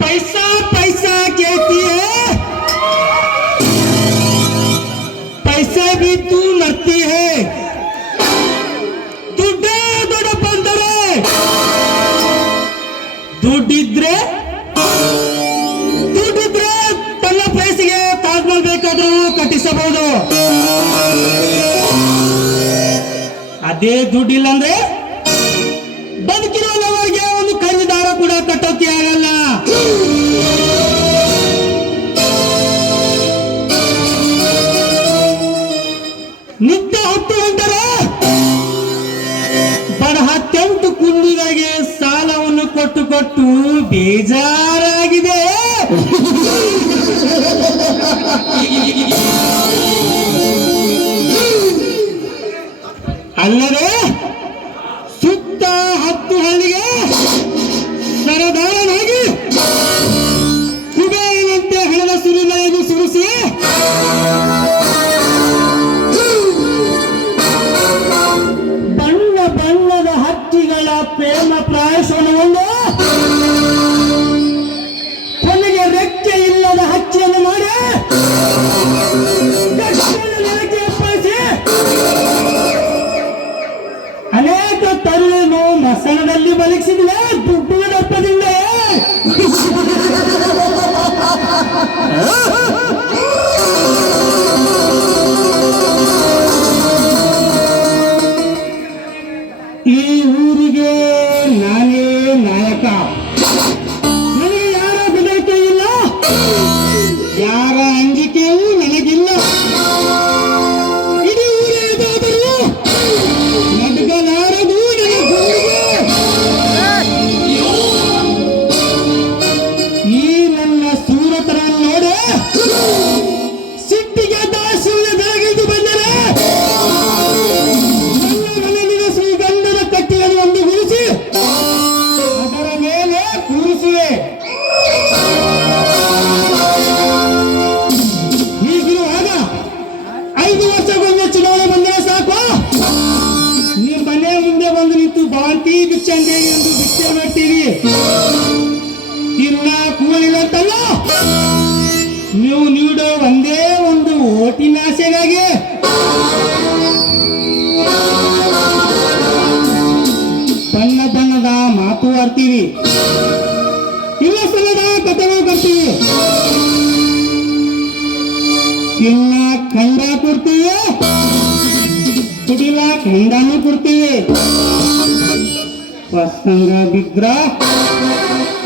पैसा पैसा कहती है, पैसा भी तू मरती है. ದುಡ್ಡೇ ದೊಡ್ಡಪ್ಪ ಅಂತಾರೆ. ದುಡ್ಡಿದ್ರೆ ತನ್ನ ಪ್ರೈಸಿಗೆ ತಾಜ್ ಮಹಲ್ ಬೇಕಾದ್ರೂ ಕಟ್ಟಿಸಬಹುದು. ಅದೇ ದುಡ್ಡಿಲ್ಲ ಅಂದ್ರೆ ಬದುಕಿರೋವರಿಗೆ ಒಂದು ಖರೀದಾರ ಕೂಡ ಕಟ್ಟೋಕೆ ಆಗಲ್ಲ. ನಿತ್ಯ 10 ಗಂಟೆ ಬಡ 10 ಕುಂಡಿಗಳಿಗೆ ಸಾಲವನ್ನು ಕೊಟ್ಟು ಕೊಟ್ಟು ಬೇಜಾರಾಗಿದೆ. ಅಲ್ಲದೆ ಸುತ್ತ 10 ಹಳ್ಳಿಗೆ ಸರದಾರನಾಗಿ ಕುಬೇರನಂತೆ ಹಣದ ಸುರಿಮಳೆಯನ್ನು ಸುರಿಸಿ ಬಣ್ಣ ಬಣ್ಣದ ಹಕ್ಕಿಗಳ ಪ್ರೇಮ ಪ್ರಾಯಶವನ್ನು ಕೊನೆಗೆ ರೆಕ್ಕೆ ಇಲ್ಲದ ಹಕ್ಕಿಯನ್ನು ಮಾಡಿ ನೆಲಕ್ಕೆ ಅಪ್ಪಾಯಿಸಿ ಅನೇಕ ತರುಣನು ಮಸಣದಲ್ಲಿ ಬಲಗಿಸಿದ್ರೆ ದುಡ್ಡಿನ ದಪ್ಪದಿಂದ ಈ ಊರಿಗೆ ನಾನೇ ನಾಯಕ. ನನಗೆ ಯಾರ ಬೆದರಿಕೆ ಇಲ್ಲ, ಯಾರ ಅಂಜಿಕೆಯೂ ನನಗಿಲ್ಲ. ಇಡೀ ಊರೇ ಇದಾದರೂ ನಡ್ಗಲಾರದು ನನ್ನ ಗುಂಡಿಗೆ. ಈ ನನ್ನ ಸೂರತರ ನೋಡೆ ಸಿಟ್ಟಿಗೆ ದಾಸಿಯ ಬೆಳಗಿದ್ದು ಬಂದರೆ ನನ್ನ ಮನೆಯ ಶ್ರೀಗಂಧದ ಕಟ್ಟಿಯನ್ನು ಒಂದುಗೂಡಿಸಿ ಅದರ ಮೇಲೆ ಕೂರಿಸುವೆ. ಹೀಗಿರುವಾಗ 5 ವರ್ಷಕ್ಕೊಮ್ಮೆ ಚುನಾವಣೆ ಬಂದರೆ ಸಾಕು, ನೀವು ಮನೆ ಮುಂದೆ ಬಂದು ನಿಂತು ಬಾಂತಿ ಭಿಕ್ಷಂಗೆ ಎಂದು ಭಿಕ್ಷೆ ಮಾಡ್ತೀರಿ. ತಿನ್ನ ಕೂಲಿಲ್ಲಂತಲ್ಲ, ನೀವು ನೀಡೋ ಒಂದೇ ಒಂದು ಓಟಿನ ಆಸೆಗಾಗಿ ಬಣ್ಣ ಬಣ್ಣದ ಮಾತು ಆಡ್ತೀವಿ, ಇಲ್ಲ ಸಲದ ಕಥೆಗಳು ಬರ್ತೀವಿ, ತಿನ್ನ ಖಂಡ ಕೊಡ್ತೀವಿ, ಕುಡಿಲ ಖಂಡನೂ ಕೊಡ್ತೀವಿ. ಪ್ರಸಂಗ ಬಿದ್ರ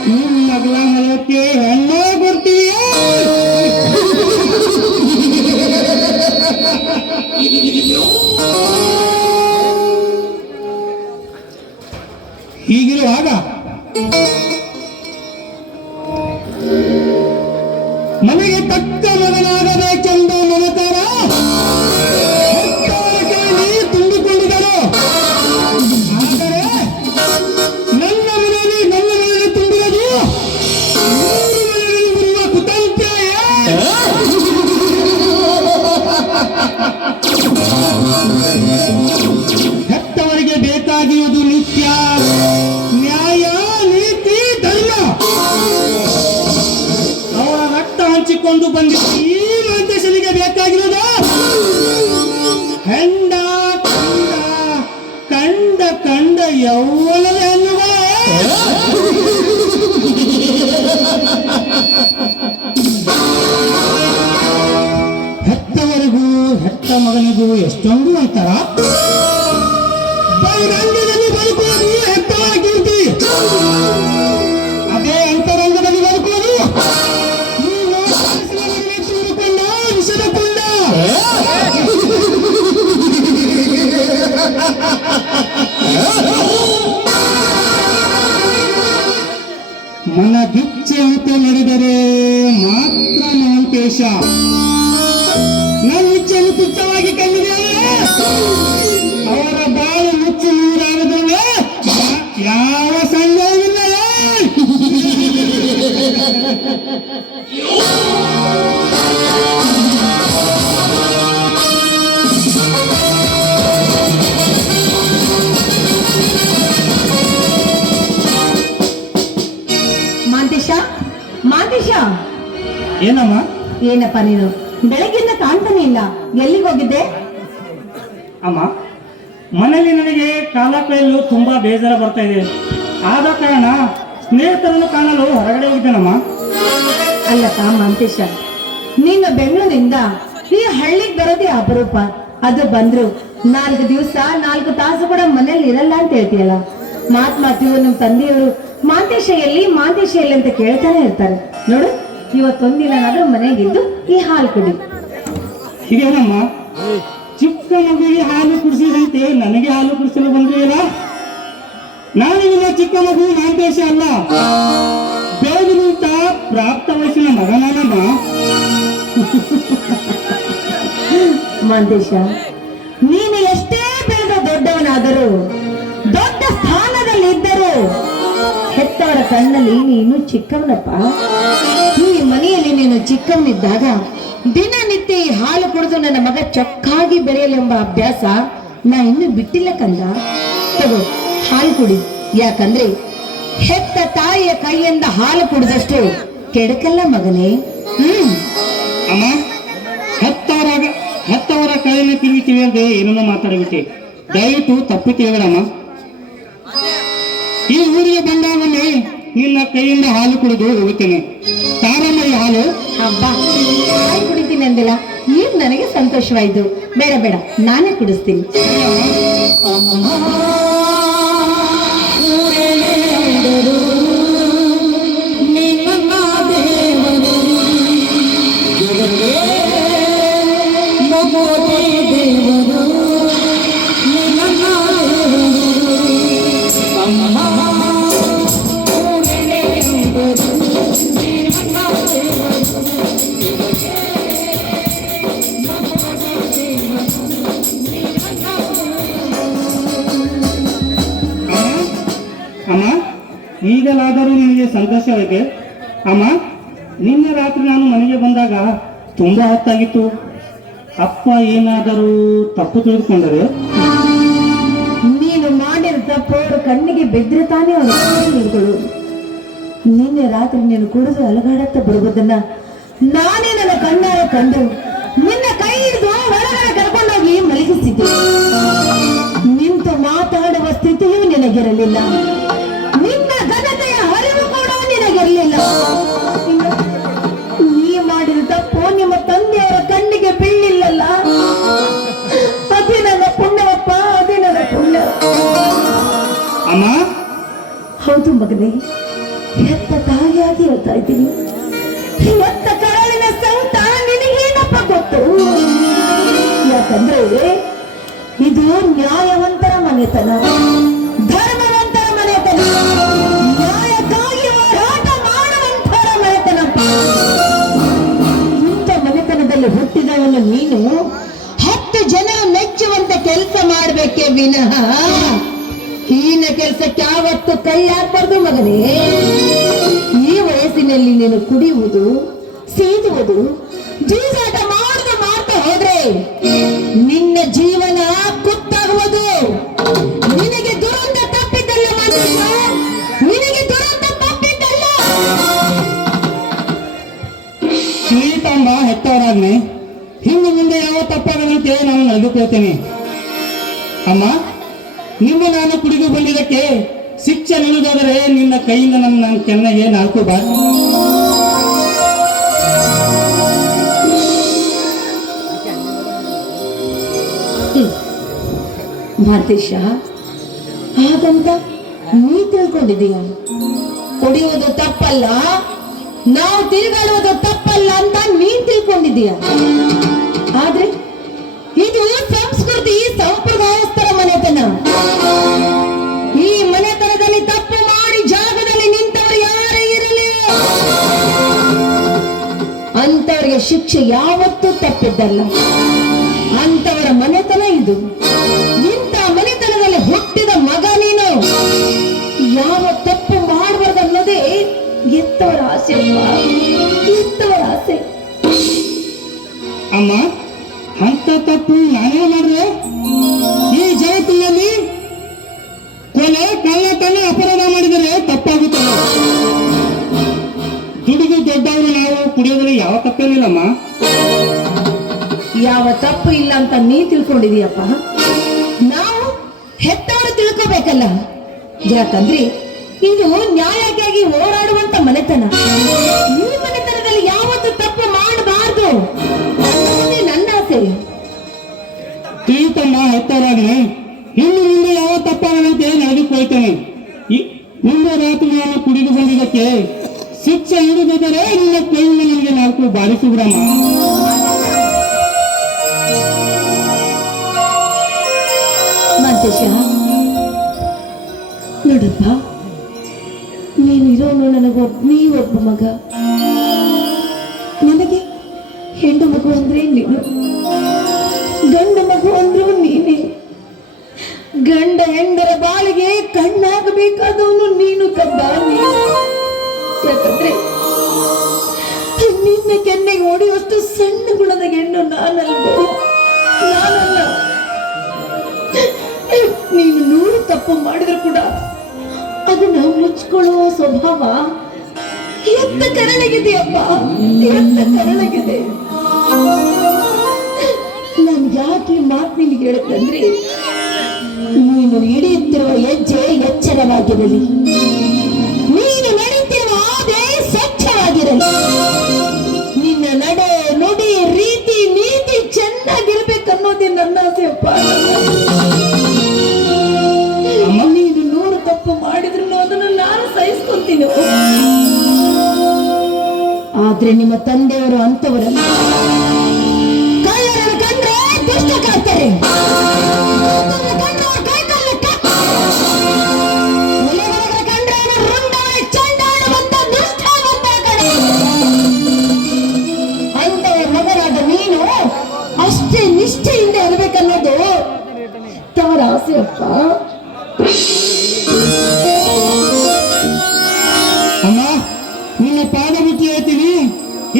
ನಿಮ್ಮ ಮಗಳ ಮಲಕ್ಕೆ ಹೆಣ್ಣು ಕೊಡ್ತೀವಿ. ಹೀಗಿರುವಾಗ ಮನೆಗೆ ತಕ್ಕ ಮಗನಾಗಬೇಕೆಂಬ ಮಮತಾರ ತುಂಬಿಕೊಂಡಿದ್ದರು. ಆದರೆ ನನ್ನ ಮನೆಯಲ್ಲಿ ತುಂಬಿರೋದು 3 ಮನೆಯಲ್ಲಿ ಬರುವ ಕುತಂತ್ರಯೇ. ಹೆತ್ತವರಿಗೆ ಬೇಕಾಗಿರುವುದು ನಿತ್ಯ ನ್ಯಾಯ, ನೀತಿ, ಧರ್ಮ. ಅವರ ರಕ್ತ ಹಂಚಿಕೊಂಡು ಬಂದಿದ್ದ ಈ ಮಹಂತೇಶನಿಗೆ ಬೇಕಾಗಿರೋದು ಹೆಂಡ ಕಂಡ ಕಂಡ ಯೌವನದ ಹೆಣ್ಣುಗಳೇ. ಹೆತ್ತವರಿಗೂ ಹೆತ್ತ ಮಗನಿಗೂ ಎಷ್ಟೊಂದು ಅಂತರ. ಬಹಿರಂಗದಲ್ಲಿ ಬದುಕುವುದು ಹೆತ್ತವರ ಕೀರ್ತಿ, ಅದೇ ಅಂತರಂಗದಲ್ಲಿ ಬದುಕುವುದು ತೂರಿಕೊಂಡ ವಿಷದ ಕೊಂಡ. ಮನ ಬಿಚ್ಚೆಂತೆ ನಡೆದರೆ ಮಾತ್ರ ಮಹಂತೇಶ. ನನ್ನ ಇಚ್ಛೆಯನ್ನು ತುಚ್ಛವಾಗಿ ಕಂಡಿದ್ದೇನೆ. ಅವರ ಬಾಳು ಮುಚ್ಚು ನೀರಾಗದಲ್ಲೇ ಯಾವ ಸಂದೇಹವಿಲ್ಲ. ಏನಮ್ಮ? ಏನಪ್ಪ ನೀನು ಬೆಳಗ್ಗಿಂದ ಕಾಣ್ತಾನೆ ಇಲ್ಲ, ಎಲ್ಲಿಗೆ ಹೋಗಿದ್ದೆ? ಅಮ್ಮ, ಮನೆಯಲ್ಲಿ ನನಗೆ ಕಾಲ ಕಳೆಯಲು ತುಂಬಾ ಬೇಜಾರ ಬರ್ತಾ ಇದೆ. ಆದ ಕಾರಣ ಸ್ನೇಹಿತರನ್ನು ಕಾಣಲು ಹೊರಗಡೆ ಹೋಗಿದ್ದೇನಮ್ಮ. ಅಲ್ಲಪ್ಪ ಮಂತೇಶ, ನೀನು ಬೆಂಗಳೂರಿಂದ ಈ ಹಳ್ಳಿಗೆ ಬರೋದೇ ಅಪರೂಪ. ಅದು ಬಂದ್ರು 4 ದಿವಸ 4 ತಾಸು ಕೂಡ ಮನೇಲಿ ಇರಲ್ಲ ಅಂತ ಹೇಳ್ತೀಯಲ್ಲ. ಮಾತು ನಮ್ಮ ತಂದೆಯವರು ಮಾಂತೇಶ ಎಲ್ಲಿ ಅಂತ ಕೇಳ್ತಾನೆ ಇರ್ತಾರೆ. ನೋಡು, ಇವತ್ತೊಂದಿನಾದ್ರೂ ಮನೆಗಿದ್ದು ಈ ಹಾಲು ಕುಡಿ. ಹೀಗೇನಮ್ಮ, ಚಿಕ್ಕ ಮಗುವಿಗೆ ಹಾಲು ಕುಡಿಸಿದಂತೆ ನನಗೆ ಹಾಲು ಕುಡಿಸಲು ಬಂದಿಲ್ಲ. ನಾನು ನಿಮ್ಮ ಚಿಕ್ಕ ಮಗು ಮಾಂತೇಶ ಅಲ್ಲ, ಬೇಗನಿಂತ ಪ್ರಾಪ್ತ ವಯಸ್ಸಿನ ಮಗನಮ್ಮ. ಮಾಂತೇಶ, ನೀನು ಎಷ್ಟೇ ಬೆಳೆದ ದೊಡ್ಡವನಾದರೂ, ದೊಡ್ಡ ಸ್ಥಾನದಲ್ಲಿ ಇದ್ದರೂ ಹೆತ್ತವರ ಕಣ್ಣಲ್ಲಿ ನೀನು ಚಿಕ್ಕವನಪ್ಪ. ಈ ಮನೆಯಲ್ಲಿ ನೀನು ಚಿಕ್ಕವನಿದ್ದಾಗ ದಿನನಿತ್ಯ ಈ ಹಾಲು ಕುಡಿದು ನನ್ನ ಮಗ ಚೊಕ್ಕಾಗಿ ಬೆಳೆಯಲೆಂಬ ಅಭ್ಯಾಸ ನಾ ಇನ್ನೂ ಬಿಟ್ಟಿಲ್ಲ ಕಂದ. ತಗೋ ಹಾಲು ಕುಡಿ. ಯಾಕಂದ್ರೆ ಹೆತ್ತ ತಾಯಿಯ ಕೈಯಿಂದ ಹಾಲು ಕುಡಿದಷ್ಟು ಕೆಡಕಲ್ಲ ಮಗನೇ. ಅಮ್ಮ, ಹೆತ್ತವರ ಕೈಯನ್ನು ತಿರುಗಿತೀವಿ ಅಂತ ಏನನ್ನ ಮಾತಾಡ್ಬಿಟ್ಟೆ. ದಯವಿಟ್ಟು ತಪ್ಪು ತಿಳಿಬೇಡಮ್ಮ. ಈ ಊರಿಗೆ ಬಂದಾಗಲೇ ನಿನ್ನ ಕೈಯಿಂದ ಹಾಲು ಕುಡಿದು ಹೋಗುತ್ತೇನೆ. ತಾರಮ್ಮ ಈ ಹಾಲು. ಹಬ್ಬ, ಹಾಲು ಕುಡಿತೀನಿ ಅಂದಿಲ್ಲ, ಈಗ ನನಗೆ ಸಂತೋಷವಾಯ್ತು. ಬೇಡ ನಾನೇ ಕುಡಿಸ್ತೀನಿ. ಅಮ್ಮ, ಈಗಲಾದರೂ ನಿನಗೆ ಸಂತೋಷವಾಗಿದೆ. ಅಮ್ಮ, ನಿನ್ನೆ ರಾತ್ರಿ ನಾನು ಮನೆಗೆ ಬಂದಾಗ ತುಂಬಾ ಹೊತ್ತಾಗಿತ್ತು. ಅಪ್ಪ ಏನಾದರೂ ತಪ್ಪು ತಿಳಿದುಕೊಂಡರೆ? ನೀನು ಮಾಡಿದ ತಪ್ಪು ಅವ್ರ ಕಣ್ಣಿಗೆ ಬಿದ್ದರೆ ತಾನೇ ಅವರು. ನಿನ್ನೆ ರಾತ್ರಿ ನೀನು ಕುಡಿದು ಅಲಗಾಡತ್ತ ಬರುವುದನ್ನ ನಾನೇ ನನ್ನ ಕಣ್ಣಾರ ಕಂಡು ನಿನ್ನ ಕೈ ಹಿಡಿದು ಒಳಗಡೆ ಕರ್ಕೊಂಡೋಗಿ ಮಲಗಿಸಿದ್ದೆ. ನಿಂತು ಮಾತಾಡುವ ಸ್ಥಿತಿಯೂ ನಿನಗಿರಲಿಲ್ಲ, ನಿನ್ನ ಘನತೆಯ ಹರಿವು ಕೂಡ ನಿನಗಿರಲಿಲ್ಲ. ನೀ ಮಾಡಿದ ತಪ್ಪು ನಿಮ್ಮ ತಂದೆಯವರ ಕಣ್ಣಿಗೆ ಬೀಳಿಲ್ಲಲ್ಲ, ಅದೇ ನನ್ನ ಪುಣ್ಯವಪ್ಪ, ಅದೇ ನನ್ನ ಪುಣ್ಯ. ಅಮ್ಮ, ಹೌದು ಮಗನೇ, ಹೆತ್ತ ತಾಯಿಯಾಗಿ ಹೇಳ್ತಾ ಇದ್ದೀನಿ. ಹೆತ್ತ ಕರಳಿನ ಸಂತ ನಿನಗೇನಪ್ಪ ಗೊತ್ತು? ಯಾಕಂದ್ರೆ ಇದು ನ್ಯಾಯವಂತರ ಮನೆತನ, ಧರ್ಮವಂತರ ಮನೆತನ, ನ್ಯಾಯಕ್ಕಾಗಿ ಹೋರಾಟ ಮಾಡುವಂತರ ಮನೆತನಪ್ಪ. ಇಂಥ ಮನೆತನದಲ್ಲಿ ಹುಟ್ಟಿದವನು ನೀನು 10 ಜನ ಮೆಚ್ಚುವಂತ ಕೆಲಸ ಮಾಡಬೇಕೇ ವಿನಃ ಹೀನ ಕೆಲಸಕ್ಕೆ ಯಾವತ್ತು ಕೈ ಹಾಕಬಾರ್ದು ಮಗನೇ. ಈ ವಯಸ್ಸಿನಲ್ಲಿ ನೀನು ಕುಡಿಯುವುದು, ಸೇದುವುದು, ಜೂಜಾಟ ಮಾಡ್ತಾ ಹೋದ್ರೆ ನಿನ್ನ ಜೀವನ ಕುತ್ತಾಗುವುದು. ನಿನಗೆ ದುರಂತ ತಪ್ಪಿದ್ದಲ್ಲ ಮಾಂತೇಶ, ನಿನಗೆ ದುರಂತ ತಪ್ಪಿದ್ದಲ್ಲ. ಶ್ರೀತಾಂಬ ಹೆತ್ತವರಾಗ್ನೆ ಹಿಂದೆ ಮುಂದೆ ಯಾವ ತಪ್ಪಾಗದಂತೆ ನಾನು ನಡೆದುಕೊಳ್ತೇನೆ. ಅಮ್ಮ, ನಿಮ್ಮ ನಾನು ಕುಡಿದು ಬಂದಿದ್ದಕ್ಕೆ ಶಿಕ್ಷೆ ನೀಡುವುದಾದರೆ ನಿನ್ನ ಕೈಯಿಂದ ನನ್ನ ಕೆನ್ನೆಗೆ 4 ಬಾರಿ. ಮಾಂತೇಶ, ಹಾಗಂತ ನೀ ತಿಳ್ಕೊಂಡಿದೀಯ ಕುಡಿಯುವುದು ತಪ್ಪಲ್ಲ, ನಾವು ತಿರುಗಾಡುವುದು ತಪ್ಪಲ್ಲ ಅಂತ ನೀನ್ ತಿಳ್ಕೊಂಡಿದೀಯ. ಆದ್ರೆ ಇದು ಸಂಸ್ಕೃತಿ, ಸಂಪ್ರದಾಯಸ್ಥರ ಮನೆತನ. ಈ ಮನೆತನದಲ್ಲಿ ತಪ್ಪು ಮಾಡಿ ಜಾಗದಲ್ಲಿ ನಿಂತವರು ಯಾರೇ ಇರಲಿ, ಅಂತವರಿಗೆ ಶಿಕ್ಷೆ ಯಾವತ್ತೂ ತಪ್ಪಿದ್ದಲ್ಲ. ಅಂತವರ ಮನೆತನ ಇದು. ಇಂಥ ಮನೆತನದಲ್ಲಿ ಹುಟ್ಟಿದ ಮಗ ನೀನು, ಯಾವ ತಪ್ಪು ಮಾಡಬಾರ್ದು ಅನ್ನೋದೇ ಎತ್ತವರ ಆಸೆ ಅಪ್ಪ, ಎತ್ತವರ ಆಸೆ. ಅಮ್ಮ, ಅಂತ ತಪ್ಪು ನಾನೇ ಮಾಡಿದ್ರೆ ಈ ಜಗತ್ತಿನಲ್ಲಿ ಕೊಲೆ, ಕಳ್ಳತನ, ಅಪರಾಧ ಮಾಡಿದರೆ ತಪ್ಪಾಗುತ್ತದೆ. ದುಡಿದು ದೊಡ್ಡವರು ನಾವು ಕುಡಿಯೋದ್ರಲ್ಲಿ ಯಾವ ತಿಳ್ಕೊಂಡಿದೀಯಪ್ಪ? ನಾವು ಹೆತ್ತವರು ತಿಳ್ಕೋಬೇಕಲ್ಲ. ಯಾಕಂದ್ರೆ ಇದು ನ್ಯಾಯಕ್ಕಾಗಿ ಹೋರಾಡುವಂತ ಮನೆತನ. ಈ ಮನೆತನದಲ್ಲಿ ಯಾವತ್ತೂ ತಪ್ಪು ಮಾಡಬಾರ್ದು ಅನ್ನೋದೇ ನನ್ನ ಆಸೆ. ತಿಳಿತಮ್ಮ ಹೆತ್ತವರಾಗ್ನೆ, ಇನ್ನು ಮುಂದೆ ಯಾವ ತಪ್ಪಾಗದಂತೆ ನಡೆದುಕೊಳ್ತೇನೆ. ನಿನ್ನೆ ರಾತ್ರಿ ನಾನು ಕುಡಿದು ಬಂದಿದ್ದಕ್ಕೆ ಶಿಕ್ಷೆ ಹಿಡಿದಿದ್ದರೆ ನಿನ್ನ ಕೈಯಿಂದ ನನಗೆ 4 ಬಾರಿಸು ಬಿಡಮ್ಮ. ಮಂತೇಶ, ನೋಡಪ್ಪ, ನೀನು ಇರೋನು ನೀ ಒಬ್ಬ ಮಗ. ನನಗೆ ಹೆಣ್ಣು ಮಗು ಅಂದ್ರೆ ನೀನು, ಗಂಡು ಮಗು ಅಂದ್ರೂ ನೀನೇ. ಗಂಡ ಹೆಂಡರ ಬಾಳಿಗೆ ಕಣ್ಣಾಗಬೇಕಾದವನು ನೀನು ಕಬ್ಬ. ಯಾಕಂದ್ರೆ ನಿನ್ನ ಕೆನ್ನೆಗೆ ಹೊಡೆಯುವಷ್ಟು ಸಣ್ಣ ಗುಣದ ಹೆಣ್ಣು ನಾನಲ್ಲ. ನೀನು 100 ತಪ್ಪು ಮಾಡಿದ್ರು ಕೂಡ ಅದನ್ನ ಮುಚ್ಕೊಳ್ಳುವ ಸ್ವಭಾವ ಎತ್ತ ಕರಳಗಿದೆಯಪ್ಪ, ಎತ್ತ ಕರಳಗಿದೆ. ನಾನು ಯಾಕೆ ಮಾತು ನಿನಗೆ ಹೇಳುತ್ತಂದ್ರೆ, ನೀನು ಹಿಡಿಯುತ್ತಿರುವ ಹೆಜ್ಜೆ ಎಚ್ಚರವಾಗಿರಲಿ, ನೀನು ನಡೆಯುತ್ತಿರುವ ಹಾದಿ ಸ್ವಚ್ಛವಾಗಿರಲಿ, ನಿನ್ನ ನಡೆ ನುಡಿ ರೀತಿ ನೀತಿ ಚೆನ್ನಾಗಿರ್ಬೇಕನ್ನೋದೇ ನನ್ನ ಆಸೆಯಪ್ಪ. ನೀನು 100 ತಪ್ಪು ಮಾಡಿದ್ರು ಅದನ್ನು ನಾನು ಸಹಿಸ್ಕೊಂತೀನಿ. ಆದ್ರೆ ನಿಮ್ಮ ತಂದೆಯವರು ಅಂತವರಲ್ಲ. ಕಳ್ಳರನ್ನು ಕಂಡ್ರೆ ದುಷ್ಟ ಕಾಡ್ತಾರೆ, ಅಂತವರ ಮಗನಾದ ನೀನು ಅಷ್ಟೇ ನಿಷ್ಠೆಯಿಂದ ಇರಬೇಕನ್ನೋದು ತವರ ಆಸೆಯಪ್ಪ. ಅಮ್ಮ, ನಿನ್ನ ಪಾದ ಬಿಟ್ಟು ಹೇಳ್ತೀನಿ,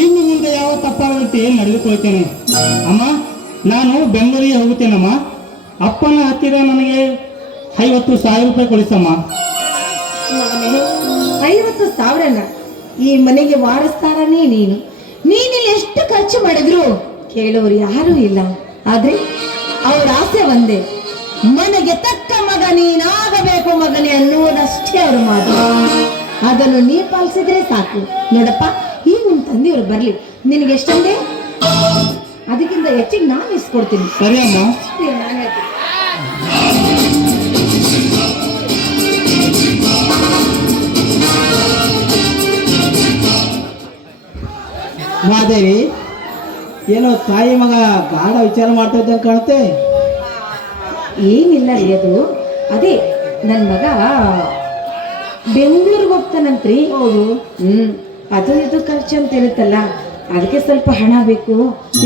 ಇನ್ನು ಮುಂದೆ ಯಾವ ತಪ್ಪಾಗುತ್ತೆ ನಡೆದುಕೊಳ್ತೇನೆ. ಅಮ್ಮ, ನಾನು ಬೆಂಗಳೂರಿಗೆ ಹೋಗುತ್ತೇನಮ್ಮ. ಅಪ್ಪನ ಹತ್ತಿರ ನನಗೆ 50,000 ರೂಪಾಯಿ ಕೊಡಿಸಮ್ಮ. 50,000ನ ಈ ಮನೆಗೆ ವಾರಸ್ತಾರನೇ ನೀನು. ನೀನಿಲ್ಲಿ ಎಷ್ಟು ಖರ್ಚು ಮಾಡಿದ್ರು ಕೇಳೋರು ಯಾರೂ ಇಲ್ಲ. ಆದ್ರೆ ಅವ್ರ ಆಸೆ ಒಂದೇ, ಮನೆಗೆ ತಕ್ಕ ಮಗ ನೀನಾಗಬೇಕು ಮಗನೇ ಅನ್ನೋದಷ್ಟೇ ಅವ್ರ ಮಾತು. ಅದನ್ನು ನೀ ಪಾಲಿಸಿದ್ರೆ ಸಾಕು. ನೋಡಪ್ಪ, ಈ ನಿಮ್ ತಂದೆಯವರು ಬರ್ಲಿ, ನಿನಗೆ ಎಷ್ಟಂದೆ ಅದಕ್ಕಿಂತ ಹೆಚ್ಚಿಗೆ ನಾನು ಇಸ್ಕೊಡ್ತೀನಿ. ಸರಿ ಅಮ್ಮ. ನಾನು ಹೇಳ್ತೀನಿ. ಮಾದೇವಿ, ಏನೋ ತಾಯಿ ಮಗ ಗಾಢ ವಿಚಾರ ಮಾಡ್ತಾ ಇದ್ದಂಗೆ ಕಾಣುತ್ತೆ. ಏನಿಲ್ಲ ರೀ, ಅದು ಅದೇ ನನ್ನ ಮಗ ಬೆಂಗಳೂರಿಗೆ ಹೋಗ್ತಾನಂತ್ರಿ. ಹೌದು. ಅದು ಇದು ಖರ್ಚು ಅಂತ ಇರುತ್ತಲ್ಲ, ಅದಕ್ಕೆ ಸ್ವಲ್ಪ ಹಣ ಬೇಕು.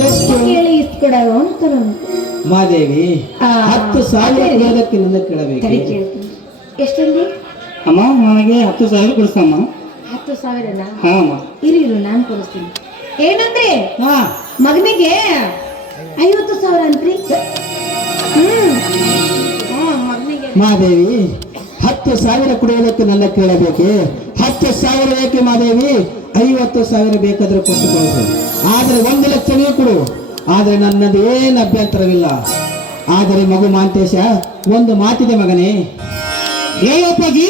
ಎಷ್ಟು ಕೇಳಿ ಇಷ್ಟು ಕೊಡೋ ಅಂತ ನಾನು. ಮಾದೇವಿ, 10,000 ಕೇಳೋದಕ್ಕೆ ನನ್ನ ಕೇಳಬೇಕು. ಸರಿ, ಕೇಳ್ತೀನಿ. ಎಷ್ಟಂದಿ? ಅಮ್ಮ, ನನಗೆ 10,000 ಕೊಡಿಸಮ್ಮ. 10,000ನಾ? ಹಾ ಅಮ್ಮ. ಇರು ನಾನು ಕೊಡಿಸ್ತೀನಿ. ಏನಂದ್ರೆ ಹಾ, ಮಗನಿಗೆ 50,000 ಅಂತ್ರಿ. ಮಗನಿಗೆ ಮಾದೇವಿ, 10,000 ಕುಡಿಯೋದಕ್ಕೆ ನನ್ನ ಕೇಳಬೇಕೆ? 10,000 ಏಕೆ ಮಾದೇವಿ? 50,000 ಬೇಕಾದ್ರೆ ಕೊಟ್ಟುಕೊಳ್ಳು. ಆದ್ರೆ 1 ಲಕ್ಷನೇ ಕೊಡು. ಆದ್ರೆ ನನ್ನದೇನು ಅಭ್ಯಂತರವಿಲ್ಲ. ಆದರೆ ಮಗು ಮಾಂತೇಶ, ಒಂದು ಮಾತಿದೆ ಮಗನೇ. ಹೇಳಪ್ಪಾಜಿ,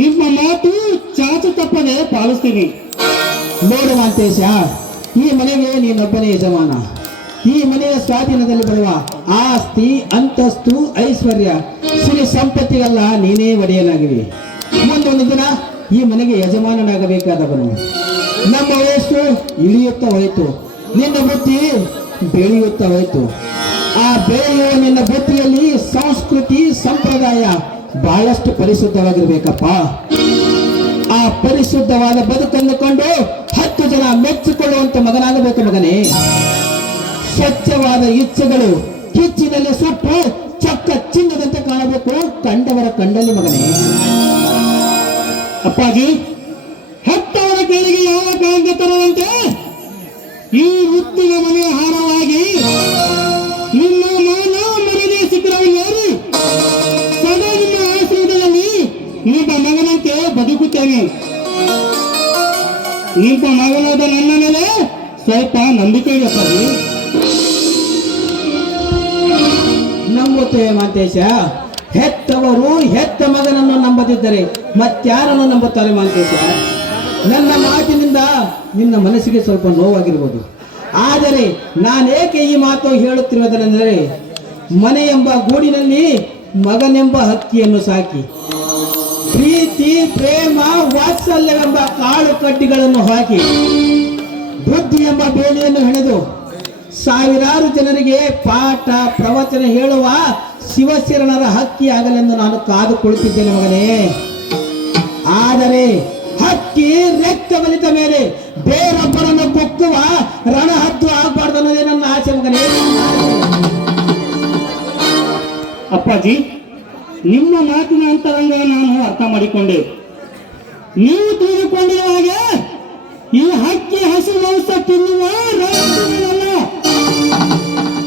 ನಿಮ್ಮ ಮಾತು ಚಾಚು ತಪ್ಪದೆ ಪಾಲಿಸ್ತೀನಿ. ನೋಡು ಮಾಂತೇಶ, ಈ ಮನೆಗೆ ನೀನೊಬ್ಬನೇ ಯಜಮಾನ. ಈ ಮನೆಯ ಸ್ವಾಧೀನದಲ್ಲಿ ಬರುವ ಆಸ್ತಿ, ಅಂತಸ್ತು, ಐಶ್ವರ್ಯ, ಸಿರಿ ಸಂಪತ್ತಿಗೆಲ್ಲ ನೀನೇ ಒಡೆಯಲಾಗಿವೆ. ಮುಂದೊಂದು ದಿನ ಈ ಮನೆಗೆ ಯಜಮಾನನಾಗಬೇಕಾದವನು. ನಮ್ಮ ವಯಸ್ಸು ಇಳಿಯುತ್ತಾ ಹೋಯಿತು, ನಿನ್ನ ಬುದ್ಧಿ ಬೆಳೆಯುತ್ತಾ ಹೋಯಿತು. ಆ ಬೆಳೆಯುವ ನಿನ್ನ ಬುದ್ಧಿಯಲ್ಲಿ ಸಂಸ್ಕೃತಿ, ಸಂಪ್ರದಾಯ ಬಹಳಷ್ಟು ಪರಿಶುದ್ಧವಾಗಿರ್ಬೇಕಪ್ಪ. ಆ ಪರಿಶುದ್ಧವಾದ ಬದುಕನ್ನು ಕೊಂಡು 10 ಜನ ಮೆಚ್ಚಿಕೊಳ್ಳುವಂತ ಮಗನಾಗಬೇಕು ಮಗನೇ. ಸ್ವಚ್ಛವಾದ ಇಚ್ಛೆಗಳು ಕಿಚ್ಚಿನಲ್ಲಿ ಸುಟ್ಟು ಚಕ್ಕ ಚಿನ್ನದಂತೆ ಕಾಣಬೇಕು ಕಂಡವರ ಕಂಡಲ್ಲಿ ಮಗನೇ. ಅಪ್ಪಾಜಿ, ಹೆತ್ತವರ ಕೇಳಿಗೆ ಯಾವ ಕಾಂತಿ ತರುವಂತೆ ಈ ಮುತ್ತಿನ ಮನೆಯ ಹಾರವಾಗಿ ನಿಮ್ಮ ಮಾನ ಮರದೇ ಸಿಕ್ಕರವನ್ನು ಯಾರು ಸದಾ ನಿಮ್ಮ ಆಶ್ರಯದಲ್ಲಿ ನಿಮ್ಮ ಮಗನಂತೆ ಬದುಕುತ್ತೇನೆ. ನಿಮ್ಮ ಮಗನಾದ ನನ್ನ ಮೇಲೆ ಸ್ವಲ್ಪ ನಂಬಿಕೆ ಇದೆ ಅಪ್ಪಾಜಿ. ನಂಬುತ್ತೇವೆ ಮಾಂತೇಶ. ಹೆತ್ತವರು ಹೆತ್ತ ಮಗನನ್ನು ನಂಬದಿದ್ದರೆ ಮತ್ಯಾರನ್ನು ನಂಬುತ್ತಾರೆ ಮಾಂತೇಶ. ನನ್ನ ಮಾತಿನಿಂದ ನಿನ್ನ ಮನಸ್ಸಿಗೆ ಸ್ವಲ್ಪ ನೋವಾಗಿರ್ಬೋದು, ಆದರೆ ನಾನೇಕೆ ಈ ಮಾತು ಹೇಳುತ್ತಿರುವುದರೆಂದರೆ, ಮನೆ ಎಂಬ ಗೂಡಿನಲ್ಲಿ ಮಗನೆಂಬ ಹಕ್ಕಿಯನ್ನು ಸಾಕಿ ಪ್ರೀತಿ ಪ್ರೇಮ ವಾತ್ಸಲ್ಯವೆಂಬ ಕಾಳು ಕಡ್ಡಿಗಳನ್ನು ಹಾಕಿ ಬುದ್ಧಿ ಎಂಬ ಬೇಲಿಯನ್ನು ಹೆಣೆದು ಸಾವಿರಾರು ಜನರಿಗೆ ಪಾಠ ಪ್ರವಚನ ಹೇಳುವ ಶಿವಶರಣರ ಹಕ್ಕಿ ಆಗಲೆಂದು ನಾನು ಕಾದು ಕುಳಿತಿದ್ದೇನೆ ಮಗನೇ. ಆದರೆ ಹಕ್ಕಿ ರೆಕ್ಕ ಬಲಿತ ಮೇಲೆ ಬೇರೊಬ್ಬರನ್ನು ಕೊಕ್ಕುವ ರಣಹದ್ದು ಆಗಬಾರ್ದು ಅನ್ನೋದೇ ನನ್ನ ಆಸೆ ಮಗನೇ. ಅಪ್ಪಾಜಿ, ನಿಮ್ಮ ಮಾತಿನ ಅಂತರಂಗ ನಾನು ಅರ್ಥ ಮಾಡಿಕೊಂಡೆ. ನೀವು ತಿಳಿದುಕೊಂಡಿರುವ ಹಾಗೆ ಈ ಹಕ್ಕಿ ಹಸು ಮಾಂಸ ತಿನ್ನುವ ರಾಜನಲ್ಲ.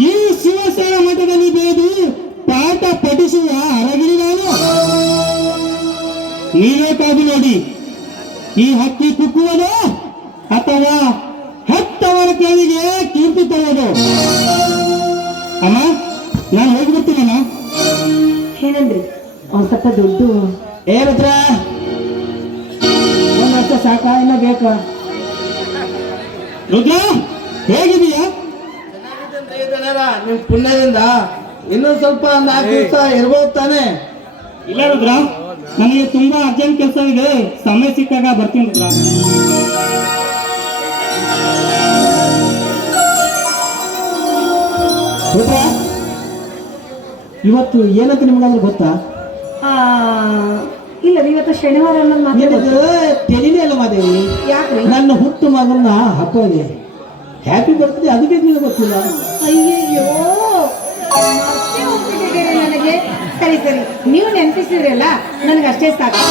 ಈ ಶಿವಸೇನ ಮಠದಲ್ಲಿ ಬೇದು ಪಾಠ ಪಠಿಸುವ ಅರಗಿರಿ ನಾನು. ನೀವೇ ಕಾದು ನೋಡಿ, ಈ ಹಕ್ಕಿ ಕುಕ್ಕುವುದು ಅಥವಾ ಹೆತ್ತವರ ಕೇಳಿಗೆ ಕೀರ್ತಿ ತರುವುದು. ಅಮ್ಮ, ನಾನು ಹೋಗ್ಬಿಡ್ತೀನಮ್ಮ. ಏನಂದ್ರಿ? ಒಂದ್ ಸ್ವಲ್ಪ ದುಡ್ಡು ಏನಿದ್ರ ಒಂದು ವರ್ಷ ಸಾಕ ಇನ್ನ ಬೇಕಾ? ರುದ್ರ, ಹೇಗಿದೀಯಾ? ನಿಮ್ ಪುಣ್ಯದಿಂದ ಇನ್ನೊಂದು ಸ್ವಲ್ಪ 4 ದಿವಸ ಇರ್ಬೋದು ತಾನೆ? ಇಲ್ಲ ರುದ್ರ, ನನಗೆ ತುಂಬಾ ಅರ್ಜೆಂಟ್ ಕೆಲಸ ಇದೆ. ಸಮಯ ಸಿಕ್ಕಾಗ ಬರ್ತೀನಿ ರುದ್ರ. ರುದ್ರ, ಇವತ್ತು ಏನಂತ ನಿಮ್ಗಾದ್ರೂ ಗೊತ್ತಾ? ಆ, ಇಲ್ಲ ಇವತ್ತು ಶನಿವಾರ ಅನ್ನೋದು ಮಾತ್ರ ನಿನಗೆ ಗೊತ್ತು. ತಿಳಿನೇ ಅಲ್ಲ ಮಾದೇವಿ, ಯಾಕ್ರಿ? ನನ್ನ ಹುಟ್ಟು ಮಗನ ಹಬ್ಬ ಇದೆ. ಹ್ಯಾಪಿ ಬರ್ತ್ಡೇ, ಅದು ಬೇಕು ನಿನಗೆ ಗೊತ್ತಿಲ್ಲ? ಅಯ್ಯಯ್ಯೋ, ಮತ್ತೆ ಹೋಗ್ಬಿಟ್ಟಿದ್ದೀರಿ ನನಗೆ. ಸರಿ ಸರಿ, ನೀವು ನೆನಪಿಸಿದ್ರಲ್ಲ, ನನಗೆ ಅಷ್ಟೇ ಸಾಕು.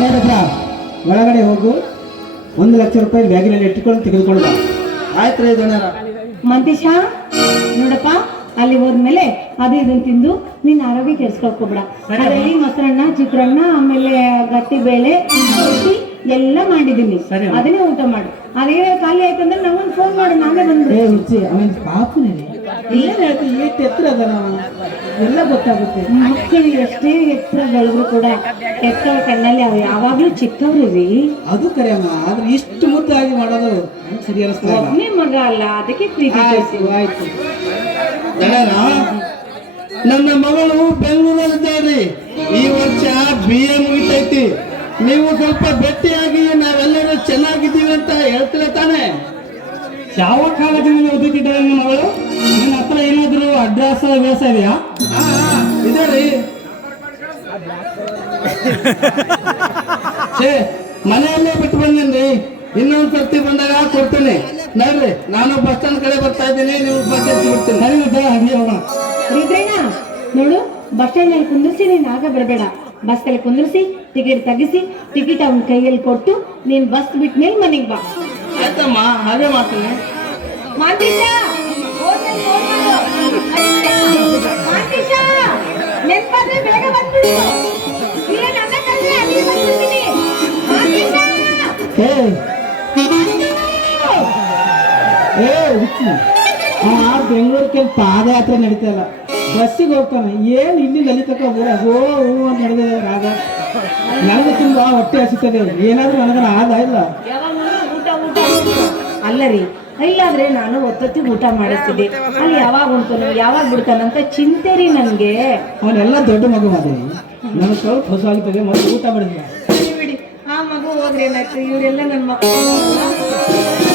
ನೋಡಪ್ಪ, ಒಳಗಡೆ ಹೋಗು. 1,00,000 ರೂಪಾಯಿ ಬ್ಯಾಗಿನಲ್ಲಿ ಇಟ್ಟುಕೊಂಡು ತೆಗೆದುಕೊಂಡು ಬಾ. ಆಯ್ತು ರೀ ದೊಣ್ಣರ. ಮಂತೇಶ ನೋಡಪ್ಪ, ಅಲ್ಲಿ ಹೋದ್ಮೇಲೆ ಅದು ಇದನ್ನ ತಿಂದು ನಿನ್ನ ಆರೋಗ್ಯ ಕೆಡ್ಸ್ಕೊಳ್ಕೊಬೇಡ. ಅದರಲ್ಲಿ ಮೊಸರನ್ನ, ಚಿತ್ರಾನ್ನ, ಆಮೇಲೆ ಗಟ್ಟಿ ಬೇಳೆ, ರೊಟ್ಟಿ ಎಲ್ಲ ಮಾಡಿದ್ದೀನಿ. ಸರಿ. ಅದನ್ನೇ ಊಟ ಮಾಡು. ಅದೇ ಖಾಲಿ ಆಯ್ತಂದ್ರೆ ನಂಗೊಂದು ಫೋನ್ ಮಾಡು, ನಾನೇ ಬಂದ್ರೆ. ಹುಚ್ಚಿ ಅವನ ಪಾಪನೇ ಏನ್ ಹೇಳ್ತೀವಿ, ಎಷ್ಟು ಎತ್ತರ ಅದ ಎಲ್ಲ ಗೊತ್ತಾಗುತ್ತೆ. ಮಕ್ಕಳು ಎಷ್ಟೇ ಎತ್ತರ ಬೆಳೆದ್ರು ಕೂಡ ಎತ್ತರ ಕಣ್ಣಲ್ಲಿ ಅವು ಯಾವಾಗ್ಲೂ ಚಿಕ್ಕವ್ರು ರೀ. ಅದು ಕರೆ ಅಮ್ಮ, ಆದ್ರೆ ಇಷ್ಟು ಮುದ್ದಾಗಿ ಮಾಡೋದು ನಂಗ್ ಸರಿ ಅನಿಸ್ತಾ ಇಲ್ಲ. ಒಬ್ಬನೇ ಮಗ ಅಲ್ಲ, ಅದಕ್ಕೆ ಪ್ರೀತಿ ತೋರಿಸ್ತೀನಿ. ಆಯ್ತು ನನ್ನ ಮಗಳು ಬೆಂಗಳೂರಲ್ಲಿದ್ದಾಳ್ರಿ. ಈ ವರ್ಷ BA ಮುಗಿತೈತಿ. ನೀವು ಸ್ವಲ್ಪ ಭೇಟಿಯಾಗಿ ನಾವೆಲ್ಲರೂ ಚೆನ್ನಾಗಿದ್ದೀವಿ ಅಂತ ಹೇಳ್ತೀರ ತಾನೆ? ಯಾವ ಕಾಲೇಜಿನಲ್ಲಿ ಓದುತ್ತಿದ್ದಾರೆ ನಿಮ್ಮ ಮಗಳು? ನಿನ್ನ ಹತ್ರ ಏನಾದರೂ ಅಡ್ರೆಸ್ ವ್ಯಾಸ ಇದೆಯಾ? ಇದೆ ರೀ. ಮನೆಯಲ್ಲೇ ಬಿಟ್ಟು ಬಂದೇನ್ರಿ. ಇನ್ನೊಂದ್ ಸರ್ತಿ ಬಂದಾಗ ಕೊಡ್ತೀನಿ. ನೋಡ್ರಿ, ನಾನು ಬಸ್ ಸ್ಟ್ಯಾಂಡ್ ಕಡೆ ಬರ್ತಾ ಇದ್ದೀನಿ, ನೀವು ಬಸ್ ಹಚ್ಚಿ ಬಿಡ್ತೀನಿ. ಸರಿ ಮತ್ತೆ ಹಂಗೆ ಹೋಗೋಣ. ರುದ್ರಣ್ಣ ನೋಡು, ಬಸ್ ಸ್ಟ್ಯಾಂಡ್ ನಲ್ಲಿ ಕುಂದಿರ್ಸಿ ನೀನ್ ಆಗ ಬರಬೇಡ. ಬಸ್ ಅಲ್ಲಿ ಕುಂದಿರ್ಸಿ ಟಿಕೆಟ್ ತೆಗಿಸಿ ಟಿಕೆಟ್ ಅವನ ಕೈಯಲ್ಲಿ ಕೊಟ್ಟು ನೀನ್ ಬಸ್ ಬಿಟ್ಮೇಲೆ ಮನೆಗೆ ಬಾ. ಆಯ್ತಮ್ಮ, ಹಾಗೆ ಮಾಡ್ತೀನಿ. ಮಾಂತೇಶ, ಮಾಂತೇಶ, ನೆನ್ಪಾದ್ರೆ ಬೇಗ ಬಂದ್ಬಿಡು. ಇಲ್ಲ ನನ್ನ ಕಲ್ರೆ ಅಲ್ಲಿ ಬಂದ್ಬಿಡ್ತೀನಿ. ಮಾಂತೇಶ! ಬೆಂಗಳೂರಿಗೆ ಪಾದಯಾತ್ರೆ ನಡೀತಲ್ಲ, ಬಸ್ಸಿಗೆ ಹೋಗ್ತಾನೆ. ಏನ್ ಇಲ್ಲಿ ನಲ್ಲಿ ತಕ ಹೋ ಅಂತ ನಡೆದಿದೆ ರಾಗ. ನನಗೆ ತುಂಬಾ ಹೊಟ್ಟೆ ಹಸಿತದೆ. ಏನಾದ್ರೂ ನನಗನ ಆದ ಇಲ್ಲ. ಊಟ ಊಟ ಅಲ್ಲ ರೀ, ಇಲ್ಲಾದ್ರೆ ನಾನು ಹೊತ್ತೊತ್ತಿಗೆ ಊಟ ಮಾಡಿಸ್ತಿದ್ದೆ. ಅಲ್ಲಿ ಯಾವಾಗ ಉಣ್ತಾನೋ ಯಾವಾಗ ಬಿಡ್ತಾನಂತ ಚಿಂತೆ ರೀ ನನ್ಗೆ. ಅವನೆಲ್ಲ ದೊಡ್ಡ ಮಗು ಮಾದೇವಿ, ನನಗೆ ಸ್ವಲ್ಪ ಹೊಸ ಆಗ್ತದೆ. ಮತ್ತೆ ಊಟ ಮಾಡಿದ್ವಿ ಬಿಡಿ, ಆ ಮಗು ಹೋದ್ರೆ ಏನಾಯ್ತು, ಇವರೆಲ್ಲ ನನ್ನ ಮಕ್ಕಳು.